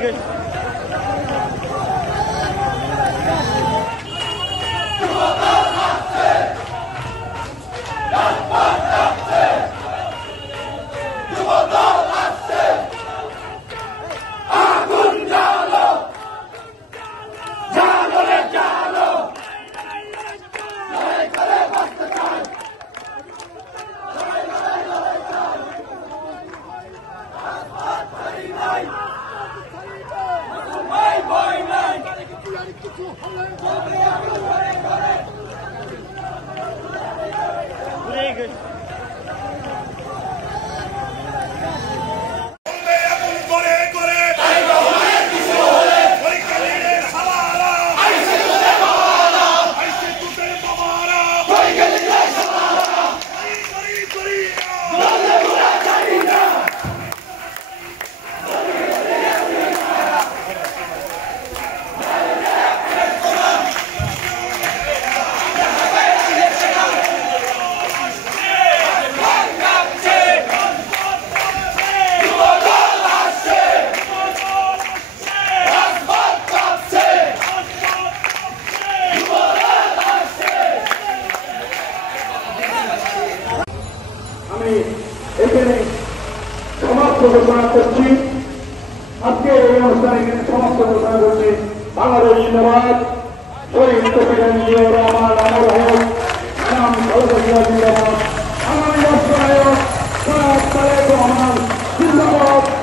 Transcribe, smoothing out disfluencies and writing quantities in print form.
good. Very good. আমি এখানে সমাপ্ত ঘোষণা করছি। আজকে এই অনুষ্ঠানে এখানে সমাপ্ত ঘোষণা করছি। বাংলাদেশ জিন্দাবাদ, শহীদ প্রেসিডেন্ট জিয়াউর রহমান অমর হোক, নাম খালেদা জিয়া জিন্দাবাদ, আগামী রাষ্ট্রনায়ক জনাব তারেক রহমান জিন্দাবাদ।